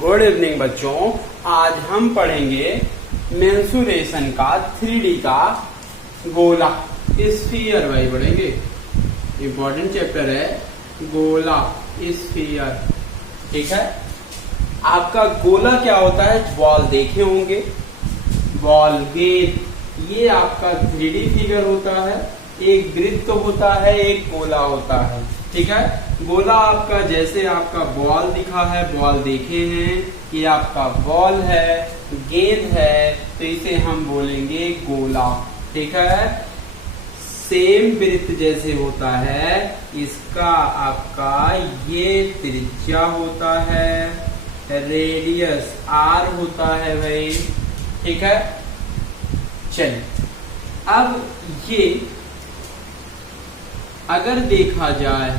Good evening बच्चों। आज हम पढ़ेंगे मेंसुरेशन का 3D का गोला स्फीयर भाई पढ़ेंगे। इंपॉर्टेंट चैप्टर है गोला स्फीयर। ठीक है, आपका गोला क्या होता है? बॉल देखे होंगे, बॉल गेंद, ये आपका 3D फिगर होता है। एक वृत्त होता है, एक गोला होता है। ठीक है, गोला आपका जैसे आपका बॉल दिखा है, बॉल देखे हैं, ये आपका बॉल है, गेंद है, तो इसे हम बोलेंगे गोला। ठीक है, सेम वृत्त जैसे होता है, इसका आपका ये त्रिज्या होता है, रेडियस आर होता है भाई। ठीक है, चलिए अब ये अगर देखा जाए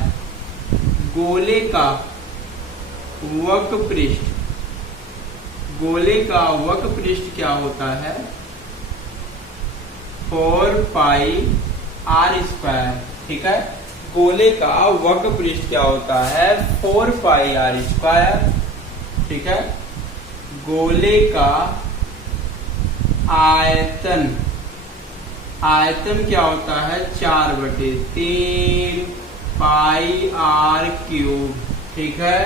गोले का वक्र पृष्ठ, गोले का वक्र पृष्ठ क्या होता है? 4 पाई आर स्क्वायर। ठीक है, गोले का वक्र पृष्ठ क्या होता है? 4 पाई आर स्क्वायर। ठीक है, गोले का आयतन, आयतन क्या होता है? 4/3 पाई आर क्यूब। ठीक है,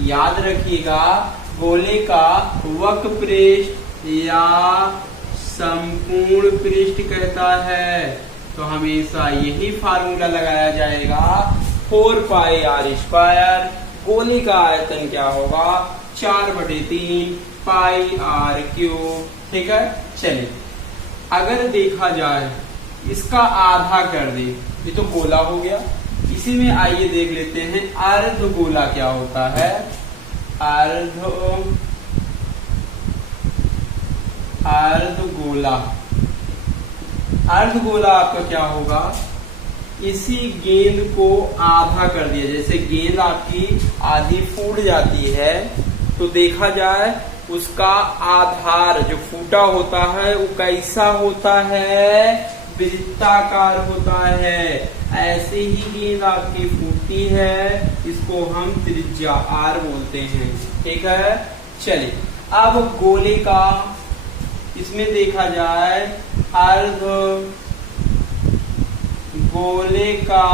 याद रखिएगा गोले का वक्र पृष्ठ या संपूर्ण पृष्ठ कहता है, तो हमेशा यही फार्मूला लगाया जाएगा, 4 पाई आर स्क्वायर। गोले का आयतन क्या होगा? 4/3 पाई आर क्यूब। ठीक है, चलिए अगर देखा जाए इसका आधा कर दे, ये तो गोला हो गया। इसी में आइए देख लेते हैं अर्ध गोला क्या होता है। अर्ध गोला, अर्ध गोला आपका क्या होगा? इसी गेंद को आधा कर दिया, जैसे गेंद आपकी आधी फूट जाती है, तो देखा जाए उसका आधार जो फूटा होता है वो कैसा होता है? वृत्ताकार होता है। ऐसे ही गेंद आपकी फूटती है, इसको हम त्रिज्या आर बोलते हैं। ठीक है, चलिए अब गोले का इसमें देखा जाए अर्ध गोले का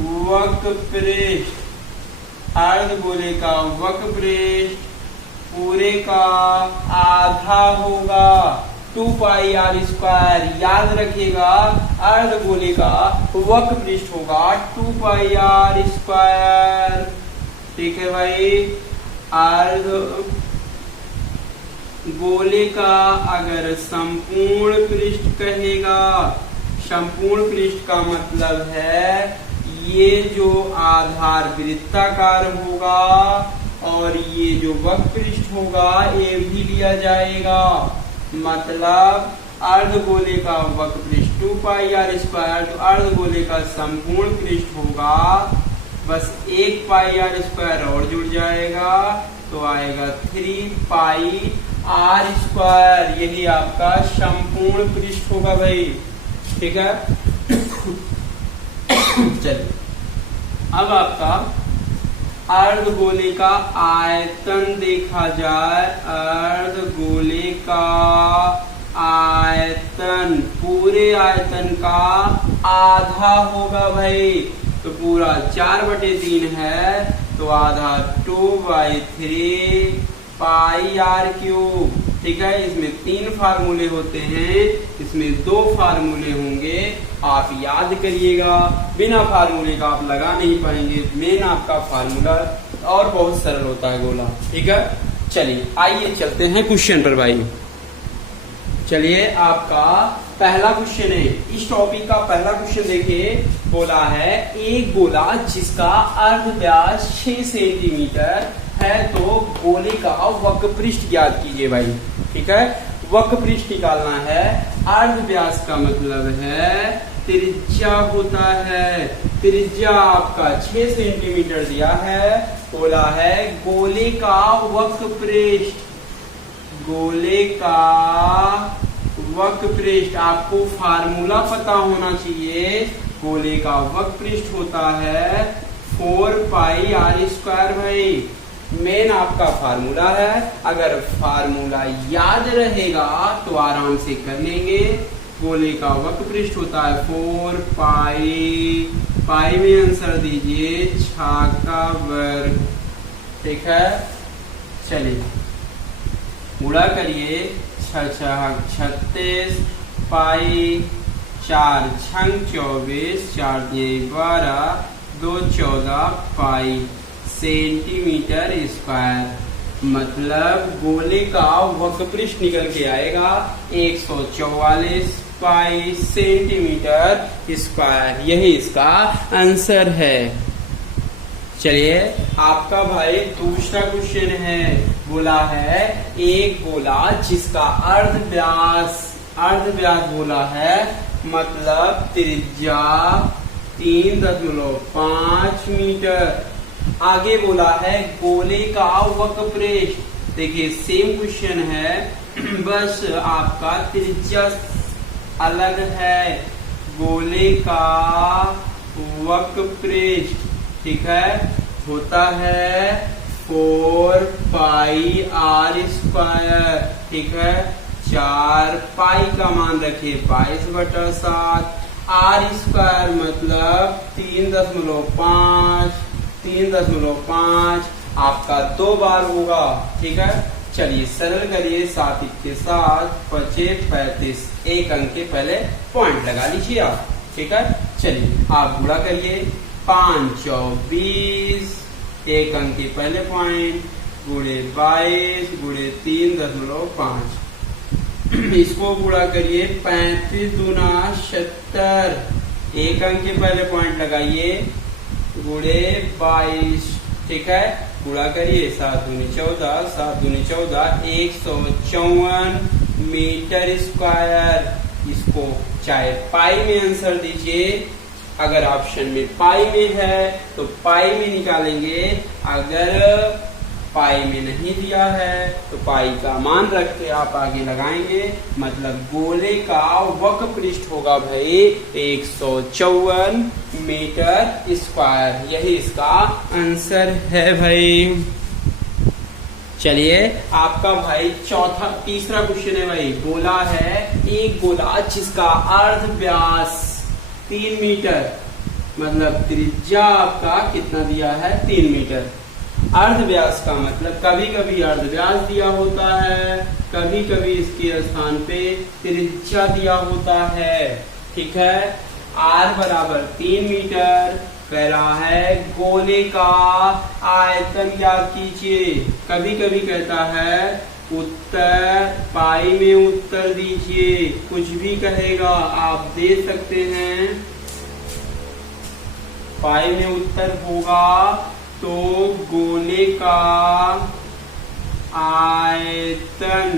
वक्र पृष्ठ, अर्ध गोले का वक्र पृष्ठ पूरे का आधा होगा 2 पाई आर स्क्वायर। याद रखिएगा अर्ध गोले का वक्र पृष्ठ होगा 2 पाई आर स्क्वायर। ठीक है भाई, अर्ध गोले का अगर संपूर्ण पृष्ठ कहेगा, संपूर्ण पृष्ठ का मतलब है ये जो आधार वृत्ताकार होगा और ये जो वक्र पृष्ठ होगा ये भी लिया जाएगा। मतलब अर्ध गोले का वक्र पृष्ठ 2 पाई आर स्क्वायर, तो अर्ध गोले का संपूर्ण पृष्ठ होगा बस 1 पाई आर स्क्वायर और जुड़ जाएगा, तो आएगा 3 पाई आर स्क्वायर। यही आपका संपूर्ण पृष्ठ होगा भाई। ठीक है, चलिए अब आपका अर्ध गोले का आयतन देखा जाए। अर्ध गोले का आयतन पूरे आयतन का आधा होगा भाई, तो पूरा 4/3 है, तो आधा 2/3 पाई आर क्यूब। ठीक है, इसमें 3 फार्मूले होते हैं, इसमें 2 फार्मूले होंगे, आप याद करिएगा। बिना फार्मूले का आप लगा नहीं पाएंगे। मेन आपका फार्मूला और बहुत सरल होता है गोला। ठीक है, चलिए आइए चलते हैं क्वेश्चन पर भाई। चलिए आपका पहला क्वेश्चन है, इस टॉपिक का पहला क्वेश्चन देखिए, बोला है एक गोला जिसका अर्ध व्यास 6 सेंटीमीटर है, तो गोले का वक्र पृष्ठ ज्ञात कीजिए भाई। ठीक है, वक्र पृष्ठ निकालना है। अर्ध व्यास का मतलब है त्रिज्या होता है, त्रिज्या आपका 6 सेंटीमीटर दिया है, बोला है गोले का वक्र पृष्ठ, गोले का वक्र पृष्ठ। आपको फार्मूला पता होना चाहिए। गोले का वक्र पृष्ठ होता है 4 पाई आर स्क्वायर भाई। मेन आपका फार्मूला है। अगर फार्मूला याद रहेगा तो आराम से कर लेंगे। गोले का वक्र पृष्ठ होता है 4 पाई, पाई में आंसर दीजिए 6 का वर्ग। ठीक है, चलिए गुणा करिए 6 6 36 पाई 4 छंग 24 4 12 2 14 पाई सेंटीमीटर स्क्वायर। मतलब गोले का वक्र पृष्ठ निकल के आएगा 144 पाई सेंटीमीटर स्क्वायर। यही इसका आंसर है। चलिए आपका भाई दूसरा क्वेश्चन है। बोला है एक गोला जिसका अर्ध व्यास बोला है, मतलब त्रिज्या 3.5 मीटर। आगे बोला है गोले का वक्र पृष्ठ। देखिए सेम क्वेश्चन है, बस आपका त्रिज्या अलग है। गोले का वक्र पृष्ठ ठीक है होता है 4 पाई आर स्क्वायर। ठीक है, 4 पाई का मान रखिए 22/7, आर स्क्वायर मतलब 3.5 आपका 2 बार होगा। ठीक है, चलिए सरल करिए 7 के साथ 25 35, एक अंक के पहले पॉइंट लगा लीजिए आप। ठीक है, चलिए आप गुणा करिए 5 24, एक अंक के पहले पॉइंट गुणे 22 गुणे 3.5। इसको गुणा करिए 35 दूना 70, एक अंक के पहले पॉइंट लगाइए गुणे 22। ठीक है, गुणा करिए 7 दूनी 14, 7 दूनी 14 154 मीटर स्क्वायर। इसको चाहे पाई में आंसर दीजिए, अगर ऑप्शन में पाई में है तो पाई में निकालेंगे, अगर पाई में नहीं दिया है तो पाई का मान रख के आप आगे लगाएंगे। मतलब गोले का वक्र पृष्ठ होगा भाई 154 मीटर स्क्वायर। यही इसका आंसर है भाई। चलिए आपका भाई तीसरा क्वेश्चन है भाई। बोला है एक गोला जिसका अर्ध व्यास 3 मीटर, मतलब त्रिज्या आपका कितना दिया है 3 मीटर। अर्ध व्यास का मतलब कभी कभी अर्ध व्यास दिया होता है, कभी कभी इसके स्थान पे त्रिज्या दिया होता है। ठीक है, r बराबर 3 मीटर। कह रहा है गोले का आयतन याद कीजिए। कभी कभी कहता है उत्तर, पाई में उत्तर दीजिए, कुछ भी कहेगा आप दे सकते हैं। पाई में उत्तर होगा तो गोले का आयतन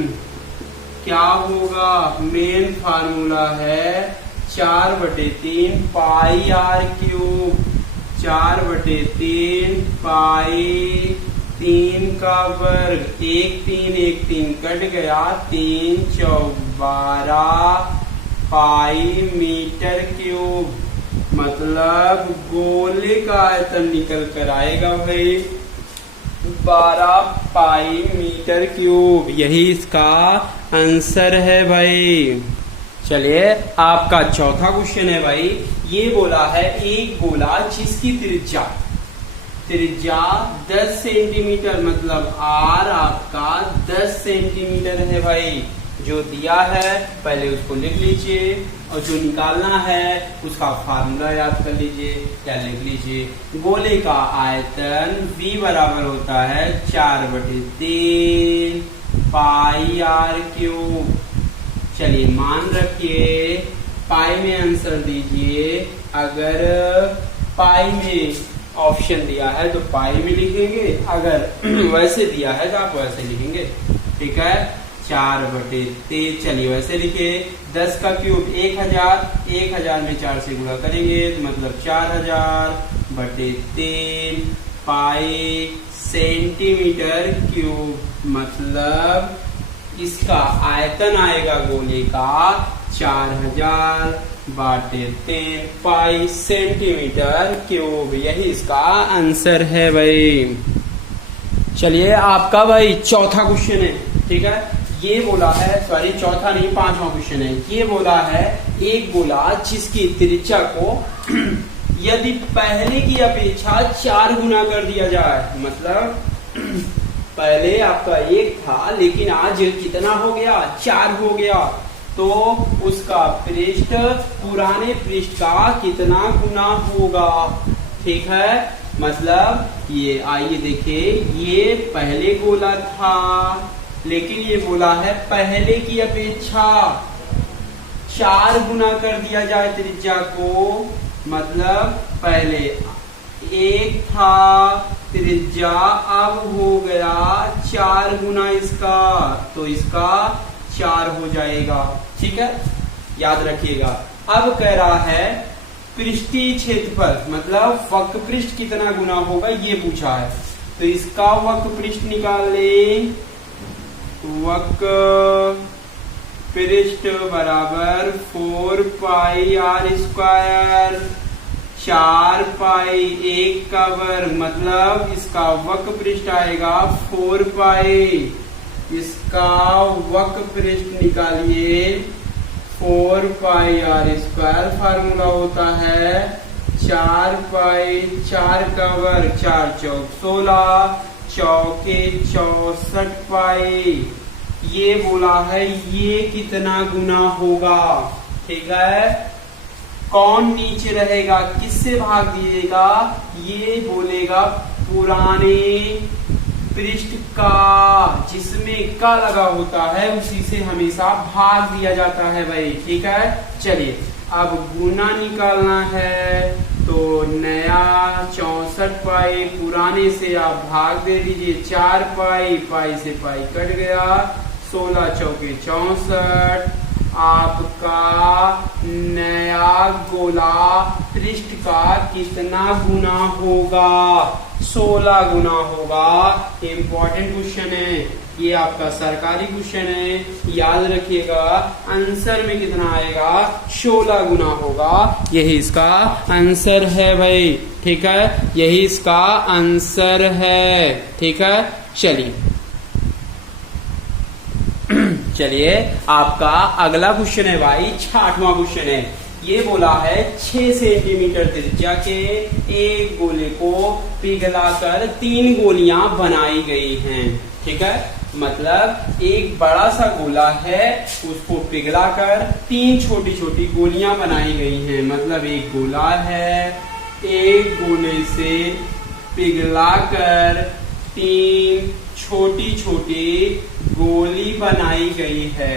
क्या होगा, मेन फार्मूला है 4/3 पाई आर क्यूब। 4/3 पाई 3 का वर्ग, 1 3 कट गया, 3 4 12 पाई मीटर क्यूब। मतलब गोले का आयतन निकल कर आएगा भाई 12 पाई मीटर क्यूब। यही इसका आंसर है भाई। चलिए आपका चौथा क्वेश्चन है भाई। ये बोला है एक गोला जिसकी त्रिज्या 10 सेंटीमीटर, मतलब आर आपका 10 सेंटीमीटर है भाई। जो दिया है पहले उसको लिख लीजिए और जो निकालना है उसका फार्मूला याद कर लीजिए या लिख लीजिए। गोले का आयतन V बराबर होता है 4/3 पाई आर क्यूब। चलिए मान रखिए, पाई में आंसर दीजिए। अगर पाई में ऑप्शन दिया है तो पाई में लिखेंगे, अगर वैसे दिया है तो आप वैसे लिखेंगे। ठीक है, 4/3। चलिए वैसे लिखिए 10 का क्यूब 1000, 1000 में 4 से गुणा करेंगे तो मतलब 4000/3 पाई सेंटीमीटर क्यूब। मतलब इसका आयतन आएगा गोले का 4000/3 पाई सेंटीमीटर क्यूब। यही इसका आंसर है भाई। चलिए आपका भाई चौथा क्वेश्चन है, ठीक है। ये बोला है, सॉरी चौथा नहीं, पांचवा क्वेश्चन है। ये बोला है एक गोला जिसकी त्रिज्या को यदि पहले की अपेक्षा 4 गुना कर दिया जाए, मतलब पहले आपका 1 था लेकिन आज कितना हो गया, 4 हो गया, तो उसका पृष्ठ पुराने पृष्ठ का कितना गुना होगा, ठीक है। मतलब ये आइए देखिए, ये पहले गोला था लेकिन ये बोला है पहले की अपेक्षा 4 गुना कर दिया जाए त्रिज्या को, मतलब पहले 1 था त्रिज्या, अब हो गया 4 गुना इसका, तो इसका 4 हो जाएगा, ठीक है, याद रखिएगा। अब कह रहा है पृष्ठीय क्षेत्रफल, मतलब वक्र पृष्ठ कितना गुना होगा ये पूछा है, तो इसका वक्र पृष्ठ निकाल लें। वक्र पृष्ठ बराबर 4 पाई आर स्क्वायर, 4 पाई 1 का वर्ग, मतलब इसका वक्र पृष्ठ आएगा 4 पाई, इसका वक्र पृष्ठ निकालिए 4 पाई आर स्क्वायर, फार्मूला होता है 4 पाई 4 का वर्ग, 4 चौक 16, चौके 64 पाई। ये बोला है ये कितना गुना होगा, ठीक है। कौन नीचे रहेगा, किससे भाग दिएगा, ये बोलेगा पुराने पृष्ठ का, जिसमें का लगा होता है उसी से हमेशा भाग दिया जाता है भाई, ठीक है। चलिए अब गुना निकालना है, तो नया 64 पाई, पुराने से आप भाग दे दीजिए 4 पाई, पाई से पाई कट गया, 16 चौके 64, आपका नया गोला पृष्ठ का कितना गुना होगा, 16 गुना होगा। इम्पोर्टेंट क्वेश्चन है ये, आपका सरकारी क्वेश्चन है, याद रखिएगा। आंसर में कितना आएगा, 16 गुना होगा, यही इसका आंसर है भाई, ठीक है, यही इसका आंसर है, ठीक है। चलिए आपका अगला क्वेश्चन है भाई, 6वां क्वेश्चन है। ये बोला है 6 सेंटीमीटर त्रिज्या के एक गोले को पिघलाकर 3 गोलियां बनाई गई हैं, ठीक है। मतलब एक बड़ा सा गोला है, उसको पिघलाकर 3 छोटी छोटी गोलियां बनाई गई हैं, मतलब एक गोला है, एक गोले से पिघलाकर 3 छोटी छोटी गोली बनाई गई है,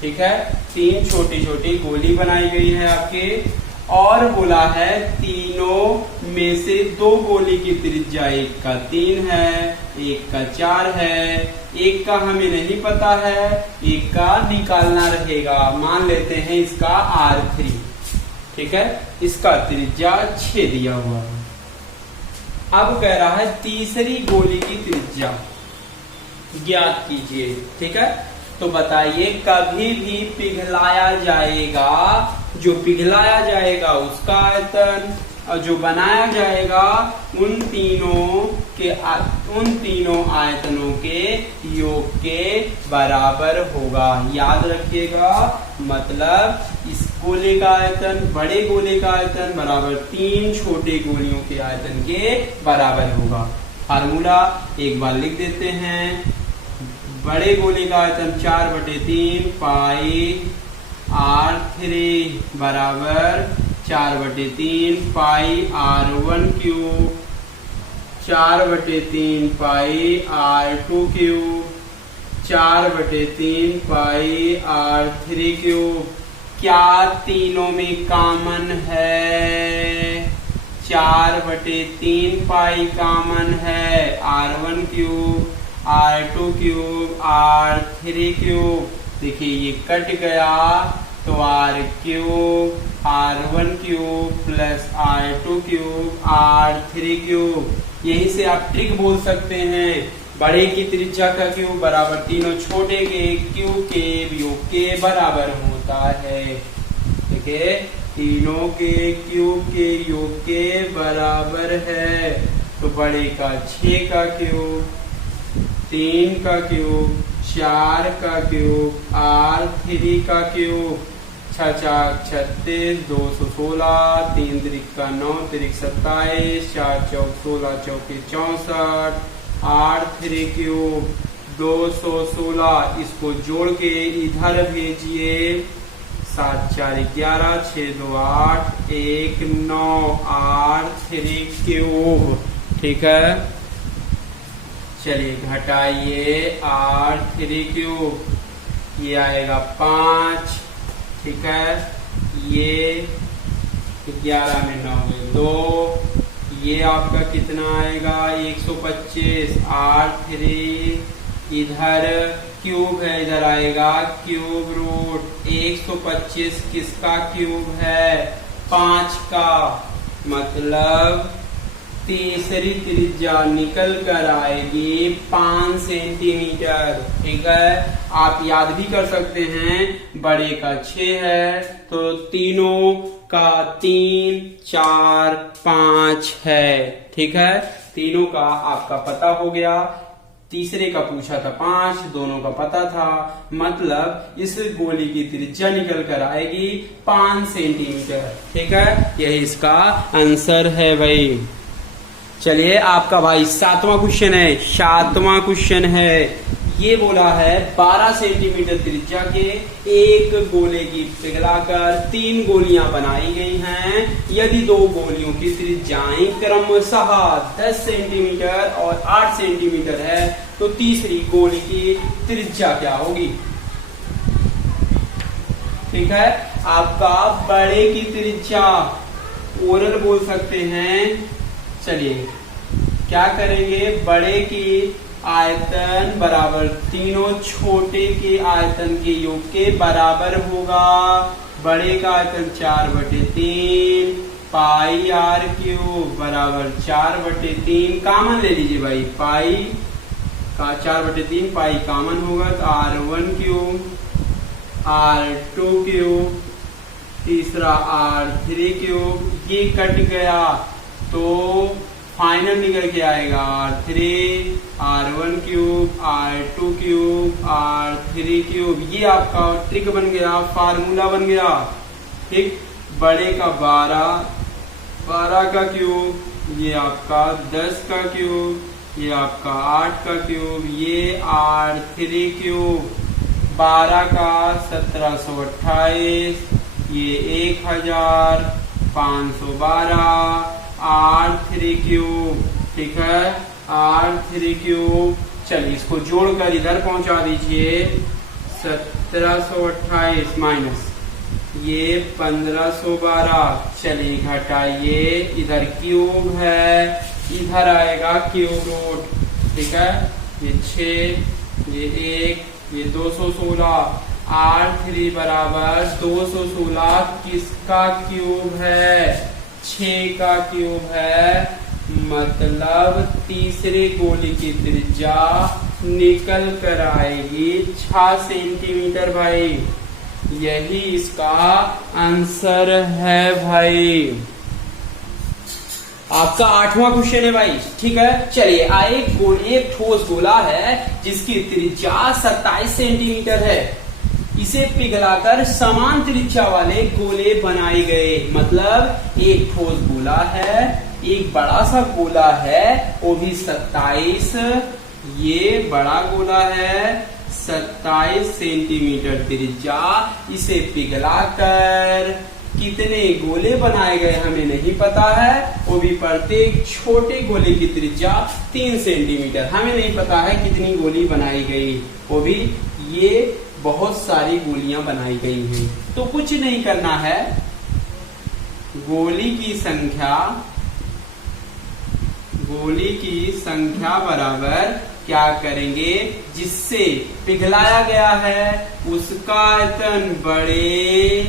ठीक है। 3 छोटी छोटी गोली बनाई गई है आपके, और बोला है तीनों में से 2 गोली की त्रिज्या, एक का 3 है, एक का 4 है, एक का हमें नहीं पता है, एक का निकालना रहेगा, मान लेते हैं इसका R3, ठीक है, इसका त्रिज्या 6 दिया हुआ है। अब कह रहा है तीसरी गोली की त्रिज्या ज्ञात कीजिए, ठीक है। तो बताइए कभी भी पिघलाया जाएगा, जो पिघलाया जाएगा उसका आयतन, और जो बनाया जाएगा उन तीनों आयतनों के योग के बराबर होगा, याद रखिएगा। मतलब इस गोले का आयतन, बड़े गोले का आयतन बराबर 3 छोटे गोलियों के आयतन के बराबर होगा। फार्मूला एक बार लिख देते हैं, बड़े गोले का आयतन 4/3 पाई R3 बराबर 4/3 पाई R1 क्यूब, 4/3 पाई R2 क्यूब, 4/3 पाई R3 क्यूब। क्या तीनों में कॉमन है, 4/3 पाई कॉमन है, R1 cube, R2 cube, R3 cube. देखिए ये कट गया तो R cube, R1 cube plus R2 cube, R3 cube. यही से आप ट्रिक बोल सकते हैं, बड़े की त्रिज्या का क्यूब बराबर तीनों छोटे के क्यूब के योग के बराबर होता है। देखिए तीनों के क्यूब के योग के बराबर है, तो बड़े का 6 का क्यूब 3 का क्यूब, 4 का क्यूब, R3 का क्यूब, 6 4 36, 216, 3 त्रिक का 9, त्रिक 27, 4 चौक 16, चौके 64, R3 क्यूब 216, इसको जोड़ के इधर भेजिए, 7 4 11, 6 2 8, 1 9, R3 क्यूब। ठीक है, चलिए घटाइए R3 क्यूब, ये आएगा 5। ठीक है, ये 11 में 9 में 2, ये आपका कितना आएगा 125। R3 इधर क्यूब है, इधर आएगा क्यूब रूट। 125 किसका क्यूब है? 5 का, मतलब तीसरी त्रिज्या निकल कर आएगी 5 सेंटीमीटर। ठीक है, आप याद भी कर सकते हैं, बड़े का 6 है तो तीनों का 3 4 5 है। ठीक है, तीनों का आपका पता हो गया, तीसरे का पूछा था 5, दोनों का पता था, मतलब इस गोली की त्रिज्या निकल कर आएगी 5 सेंटीमीटर। ठीक है, यही इसका आंसर है भाई। चलिए आपका भाई 7वां क्वेश्चन है। 7वां क्वेश्चन है, ये बोला है 12 सेंटीमीटर त्रिज्या के एक गोले की पिघलाकर 3 गोलियां बनाई गई हैं। यदि 2 गोलियों की त्रिज्याएं क्रमशः 10 सेंटीमीटर और 8 सेंटीमीटर है तो तीसरी गोली की त्रिज्या क्या होगी? ठीक है, आपका बड़े की त्रिज्या ओरल बोल सकते हैं। चलिए क्या करेंगे, बड़े की आयतन बराबर तीनों छोटे के आयतन के योग के बराबर होगा। बड़े का आयतन 4/3 पाई R क्यूब बराबर 4/3, कामन ले लीजिए भाई, पाई का 4/3 पाई कामन होगा तो R1 क्यूब, R2 क्यूब, तीसरा R3 क्यूब, ये कट गया तो फाइनल निकल के आएगा R3, R1 cube, R2 cube, R3 cube. ये आपका ट्रिक बन गया, फार्मूला बन गया। ठीक, बड़े का 12 का क्यूब, ये आपका 10 का क्यूब, ये आपका 8 का क्यूब, ये R3 क्यूब, 12 का 1728, ये 1512, R3 क्यूब। ठीक है, R3 क्यूब। चलिए इसको जोड़कर इधर पहुंचा दीजिए, 1728 माइनस ये 1512। चलिए घटाइए, इधर क्यूब है, इधर आएगा क्यूब रूट। ठीक है, ये 6, ये 1, ये 216। R3 बराबर 216 किसका क्यूब है? 6 का क्यूब है, मतलब तीसरे गोली की त्रिज्या निकल कर आएगी 6 सेंटीमीटर भाई। यही इसका आंसर है भाई। आपका 8वां क्वेश्चन है भाई। ठीक है, चलिए एक ठोस गोला है जिसकी त्रिज्या 27 सेंटीमीटर है। इसे पिघलाकर समान त्रिज्या वाले गोले बनाए गए, मतलब एक ठोस गोला है, एक बड़ा सा गोला है, वो भी 27, ये बड़ा गोला है 27 सेंटीमीटर त्रिज्या। इसे पिघलाकर कितने गोले बनाए गए हमें नहीं पता है, वो भी प्रत्येक छोटे गोले की त्रिज्या 3 सेंटीमीटर। हमें नहीं पता है कितनी गोली बनाई गई, वो भी ये बहुत सारी गोलियां बनाई गई हैं। तो कुछ नहीं करना है, गोली की संख्या बराबर क्या करेंगे, जिससे पिघलाया गया है उसका आयतन बड़े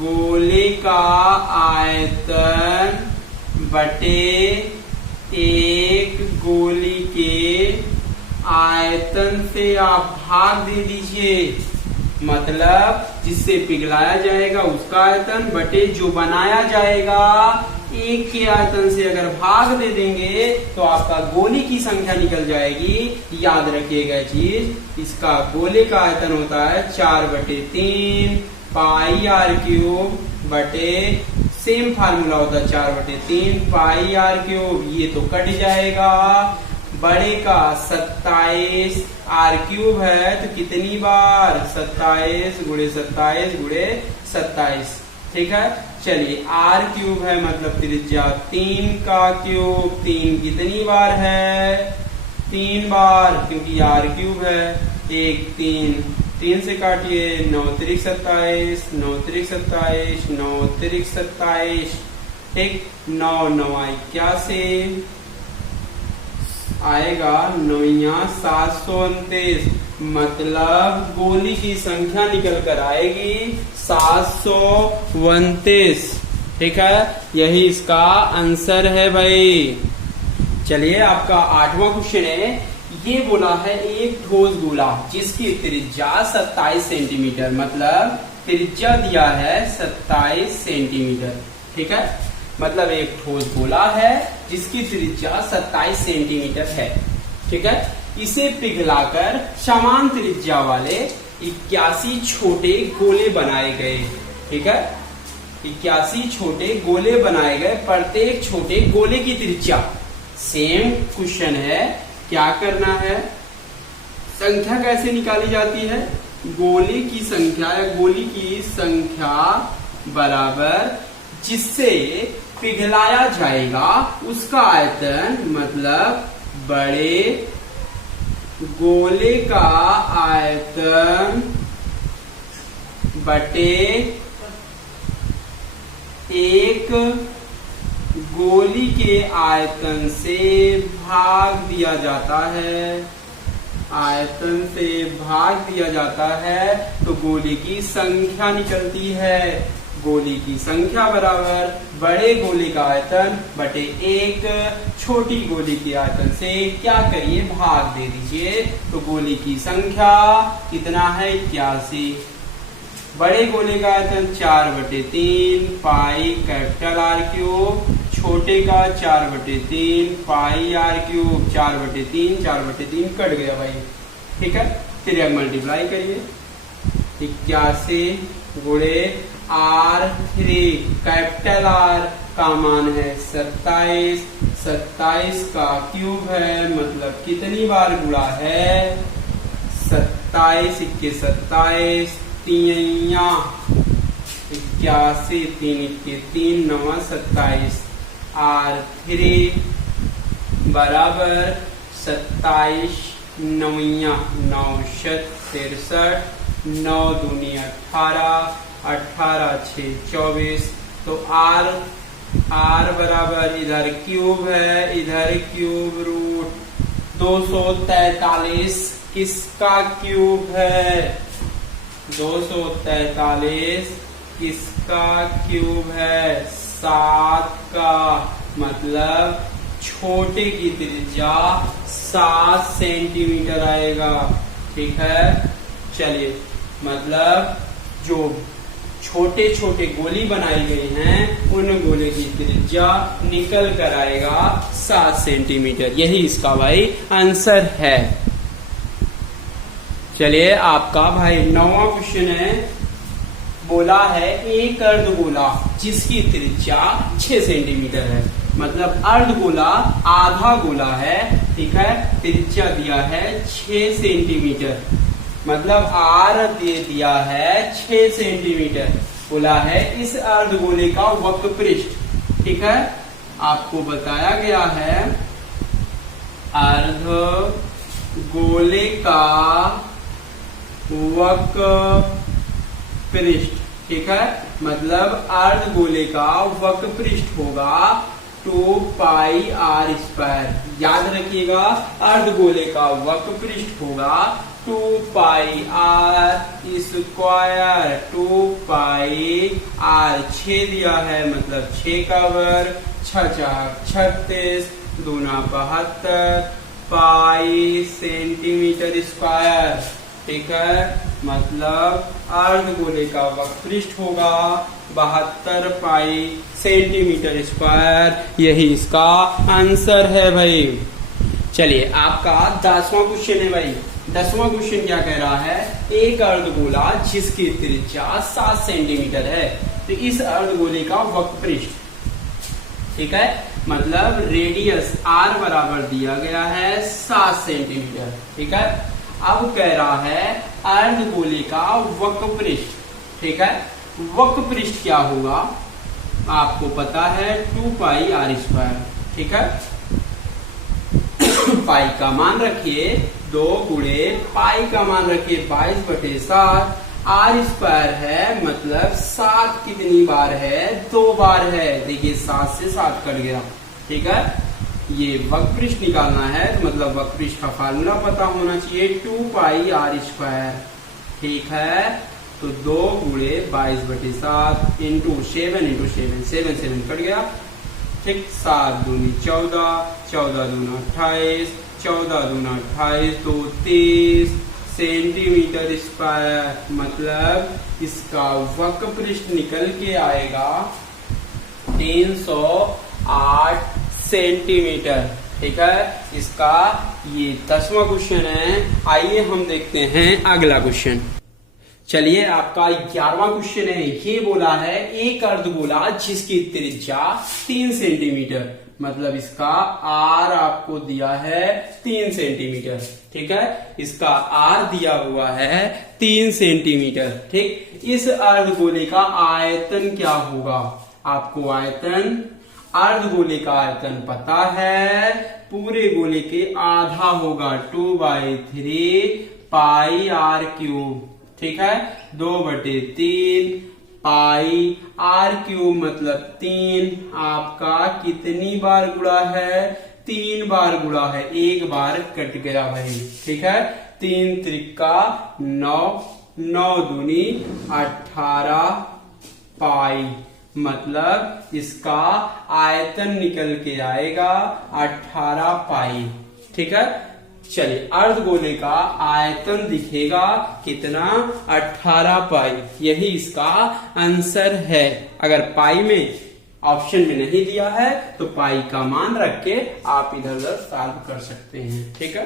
गोले का आयतन बटे एक गोली के आयतन से आप भाग दे दीजिए, मतलब जिससे पिघलाया जाएगा उसका आयतन बटे जो बनाया जाएगा 1 के आयतन से अगर भाग दे देंगे तो आपका गोले की संख्या निकल जाएगी। याद रखिएगा चीज, इसका गोले का आयतन होता है 4/3 पाई आर क्यूब बटे, सेम फार्मूला होता है 4/3 पाई आर क्यूब, ये तो कट जाएगा। बड़े का 27 आर क्यूब है तो कितनी बार 27 गुणे 27 गुणे 27, ठीक है। चलिए आर क्यूब है मतलब त्रिज्या 3 का क्यूब, 3 कितनी बार है 3 बार, क्योंकि आर क्यूब है। 1 3 से काटिए, 9 त्रिक 27, 9 त्रिक 27, 9 त्रिक 27, ठीक। 9 9 81 आएगा, 9 729, मतलब गोली की संख्या निकल कर आएगी 729, ठीक है। यही इसका आंसर है भाई। चलिए आपका 8वां क्वेश्चन है। ये बोला है एक ठोस गोला जिसकी त्रिज्या 27 सेंटीमीटर, मतलब त्रिज्या दिया है 27 सेंटीमीटर, ठीक है। मतलब एक ठोस गोला है जिसकी त्रिज्या 27 सेंटीमीटर है, ठीक है। इसे पिघलाकर समान त्रिज्या वाले 81 छोटे गोले बनाए गए, ठीक है। 81 छोटे गोले बनाए गए, प्रत्येक छोटे गोले की त्रिज्या सेम। क्वेश्चन है क्या करना है, संख्या कैसे निकाली जाती है, गोले की संख्या या गोली की संख्या बराबर जिससे पिघलाया जाएगा उसका आयतन, मतलब बड़े गोले का आयतन बटे एक गोली के आयतन से भाग दिया जाता है, आयतन से भाग दिया जाता है तो गोली की संख्या निकलती है। गोली की संख्या बराबर बड़े गोले का आयतन बटे एक छोटी गोली के आयतन से क्या करिए भाग दे दीजिए, तो गोली की संख्या कितना है 81। बड़े गोले का आयतन 4/3 पाई कैपिटल आर क्यूब, छोटे का 4/3 पाई आर क्यूब, 4/3 4/3 कट गया भाई, ठीक है। फिर मल्टीप्लाई करिए, 81 गुणे R3, कैपिटल आर का मान है 27, 27 का क्यूब है, मतलब कितनी बार गुणा है 27 × 27, 3 81, 3 × 3 9 27, R3 बराबर 27 9 9 63, 9 दूनी 18, 18 6 24, तो R बराबर इधर क्यूब है, इधर क्यूब रूट 243 किसका क्यूब है, 243 किसका क्यूब है 7 का, मतलब छोटे की त्रिज्या 7 सेंटीमीटर आएगा, ठीक है। चलिए मतलब जो छोटे छोटे गोली बनाई गई हैं उन गोले की त्रिज्या निकल कर आएगा 7 सेंटीमीटर, यही इसका भाई आंसर है। चलिए आपका भाई 9वां क्वेश्चन है। बोला है एक अर्धगोला जिसकी त्रिज्या 6 सेंटीमीटर है, मतलब अर्धगोला आधा गोला है, ठीक है। त्रिज्या दिया है 6 सेंटीमीटर, मतलब R दे दिया है 6 सेंटीमीटर। बोला है इस अर्धगोले का वक्र पृष्ठ, ठीक है। आपको बताया गया है अर्धगोले का वक्र पृष्ठ, ठीक है। मतलब अर्धगोले का वक्र पृष्ठ होगा 2 पाई r²। याद रखिएगा अर्धगोले का वक्र पृष्ठ होगा 2 पाई r², 2 पाई r 6 दिया है, मतलब 6 का वर्ग, 6 × 36, 2 × 72 पाई सेंटीमीटर स्क्वायर, ठीक है। मतलब अर्धगोले का वक्र पृष्ठ होगा 72 पाई सेंटीमीटर स्क्वायर। यही इसका आंसर है भाई। चलिए आपका 10वां क्वेश्चन है भाई। 10वां क्वेश्चन क्या कह रहा है, एक अर्धगोला जिसकी त्रिज्या 7 सेंटीमीटर है, तो इस अर्धगोले का वक्र पृष्ठ, ठीक है, मतलब रेडियस r बराबर दिया गया है 7 सेंटीमीटर, ठीक है। अब कह रहा है अर्धगोले का वक्र पृष्ठ, ठीक है। वक्र पृष्ठ क्या होगा आपको पता है 2 पाई r स्क्वायर, ठीक है। पाई का मान रखिए 2 गुणे पाई का मान रखिए 22/7, r स्क्वायर है मतलब 7 कितनी बार है, 2 बार है। देखिए 7 से 7 कट गया, ठीक है। ये वक्र पृष्ठ निकालना है तो मतलब वक्र पृष्ठ का फार्मूला पता होना चाहिए 2 पाई r स्क्वायर, ठीक है। तो 2 गुणे 22/7 इंटू 7 इंटू 7 7 कट गया, ठीक। 7 दूनी 14, 14 दूना 28, 14 दूना 28 तो 30 सेंटीमीटर स्क्वायर। मतलब इसका वक्र पृष्ठ निकल के आएगा 308 सेंटीमीटर, ठीक है। इसका ये 10वां क्वेश्चन है। आइए हम देखते हैं अगला क्वेश्चन। चलिए आपका 11वां क्वेश्चन है। ये बोला है एक अर्धगोला जिसकी त्रिज्या 3 सेंटीमीटर, मतलब इसका r आपको दिया है 3 सेंटीमीटर, ठीक है। इसका r दिया हुआ है 3 सेंटीमीटर, ठीक। इस अर्धगोले का आयतन क्या होगा, आपको आयतन, अर्धगोले का आयतन पता है, पूरे गोले के आधा होगा 2/3 पाई r क्यूब, ठीक है। 2/3 पाई r क्यूब मतलब 3। आपका कितनी बार गुणा है, 3 बार गुणा है, 1 बार कट गया भाई, ठीक है। 3 त्रिका 9, 9 दूनी 18 पाई, मतलब इसका आयतन निकल के आएगा 18 पाई, ठीक है। चलिए अर्धगोले का आयतन दिखेगा कितना, 18 पाई, यही इसका आंसर है। अगर पाई में ऑप्शन में नहीं दिया है तो पाई का मान रख के आप इधर उधर सॉल्व कर सकते हैं, ठीक है।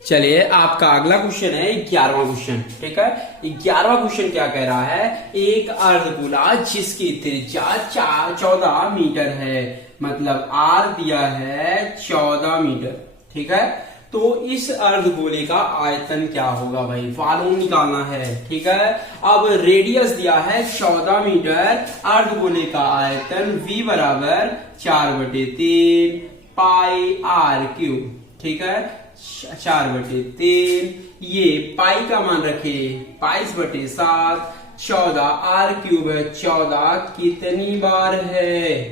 चलिए आपका अगला क्वेश्चन है 11वां क्वेश्चन, ठीक है। 11वां क्वेश्चन क्या कह रहा है, एक अर्धगोला जिसकी त्रिज्या 14 मीटर है, मतलब r दिया है 14 मीटर, ठीक है। तो इस अर्धगोले का आयतन क्या होगा भाई, वॉल्यूम निकालना है, ठीक है। अब रेडियस दिया है 14 मीटर, अर्धगोले का आयतन v बराबर 4/3 पाई r क्यूब, ठीक है। 4/3, ये पाई का मान रखिए 22/7, 14 r क्यूब है, 14 कितनी बार है,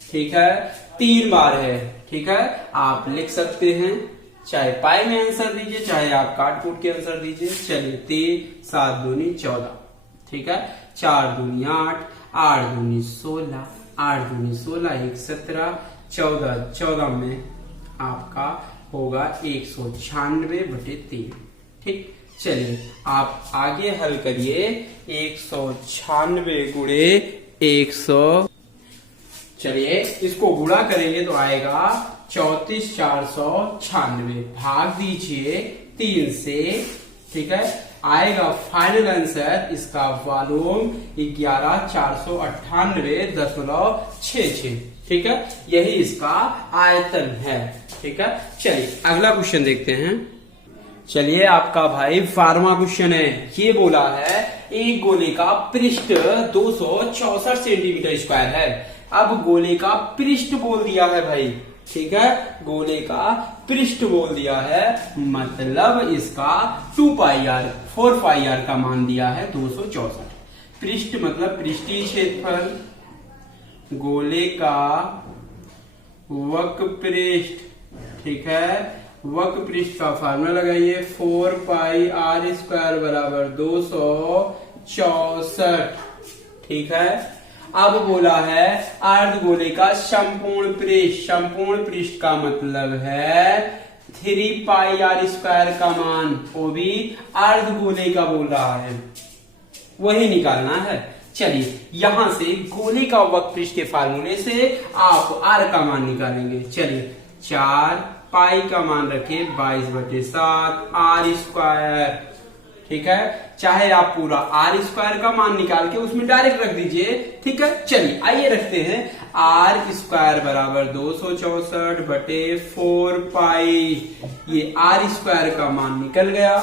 ठीक है, 3 बार है, ठीक है। आप लिख सकते हैं, चाहे पाई में आंसर दीजिए, चाहे आप काट कूट के आंसर दीजिए। चलिए 3, 7 दूनी 14, ठीक है। 4 दूनी 8, 8 दूनी 16, 8 दूनी 16, 1 17, 14 में आपका होगा 196/3, ठीक। चलिए आप आगे हल करिए, 196 गुणे 100, चलिए इसको गुणा करेंगे तो आएगा 34,496, भाग दीजिए 3 से, ठीक है। आएगा फाइनल आंसर इसका वॉल्यूम 11,498.66, ठीक है। यही इसका आयतन है, ठीक है। चलिए अगला क्वेश्चन देखते हैं। चलिए आपका भाई 12वां क्वेश्चन है। ये बोला है एक गोले का पृष्ठ 264 सेंटीमीटर स्क्वायर है। अब गोले का पृष्ठ बोल दिया है भाई, ठीक है। गोले का पृष्ठ बोल दिया है, मतलब इसका 2 पाई r 4 पाई r का मान दिया है 264। पृष्ठ मतलब पृष्ठीय क्षेत्रफल, गोले का वक्र पृष्ठ, ठीक है। वक्र पृष्ठ का फार्मूला लगाइए, 4 पाई r स्क्वायर बराबर 264, ठीक है। अब बोला है अर्धगोले का संपूर्ण पृष्ठ, संपूर्ण पृष्ठ का मतलब है 3 पाई आर स्क्वायर का मान, वो भी अर्धगोले का बोल रहा है, वही निकालना है। चलिए यहां से गोले का वक्रपृष्ठ के फार्मूले से आप आर का मान निकालेंगे। चलिए 4 पाई का मान रखे 22/7 आर स्क्वायर, ठीक है। चाहे आप पूरा आर स्क्वायर का मान निकाल के उसमें डायरेक्ट रख दीजिए, ठीक है। चलिए आइए रखते हैं आर स्क्वायर बराबर 264/4 पाई, ये आर स्क्वायर का मान निकल गया।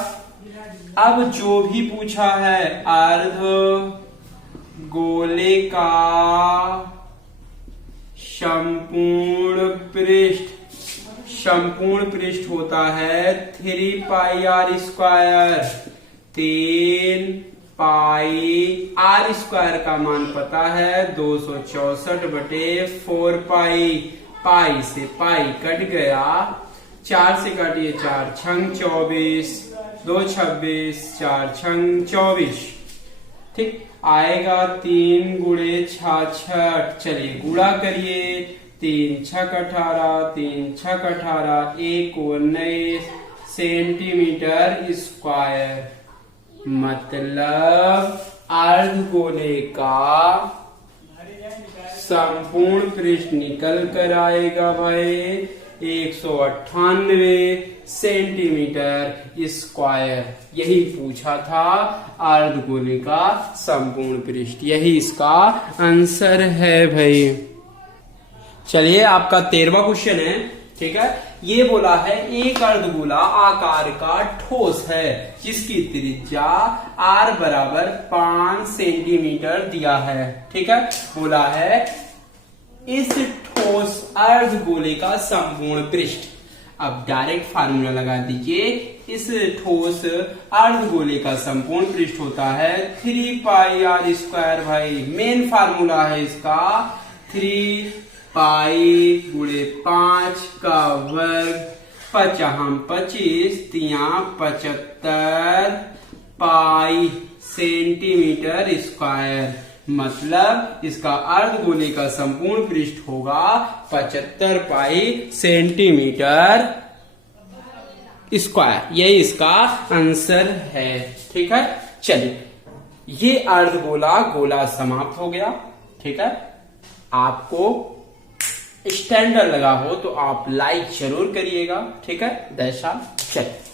अब जो भी पूछा है अर्ध गोले का संपूर्ण पृष्ठ होता है 3 pi r square, 3 pi r square का मान पता है 264/4 पाई, पाई से पाई कट गया, 4 से काटिए 4 छंग 24, 2 26, 4 छंग 24, ठीक आएगा 3 गुणे 66। चलिए गुणा करिए, 3 छक 18, 3 छक 18, 1 19 सेंटीमीटर स्क्वायर। मतलब अर्धगोले का संपूर्ण पृष्ठ निकल कर आएगा भाई 198 सेंटीमीटर स्क्वायर। यही पूछा था अर्धगोले का संपूर्ण पृष्ठ, यही इसका आंसर है भाई। चलिए आपका 13वां क्वेश्चन है, ठीक है। ये बोला है एक अर्धगोला आकार का ठोस है जिसकी त्रिज्या r बराबर 5 सेंटीमीटर दिया है, ठीक है। बोला है इस ठोस अर्धगोले का संपूर्ण पृष्ठ। अब डायरेक्ट फार्मूला लगा दीजिए, इस ठोस अर्धगोले का संपूर्ण पृष्ठ होता है 3 पाई आर स्क्वायर भाई। मेन फार्मूला है इसका 3 पाई गुणे 5 का वर्ग, 5×25 75 पाई सेंटीमीटर स्क्वायर। मतलब इसका अर्धगोले का संपूर्ण पृष्ठ होगा 75 पाई सेंटीमीटर स्क्वायर। यही इसका आंसर है, ठीक है। चलिए ये अर्धगोला गोला समाप्त हो गया, ठीक है। आपको स्टैंडर्ड लगा हो तो आप लाइक जरूर करिएगा, ठीक है। जय श्याम। चलिए।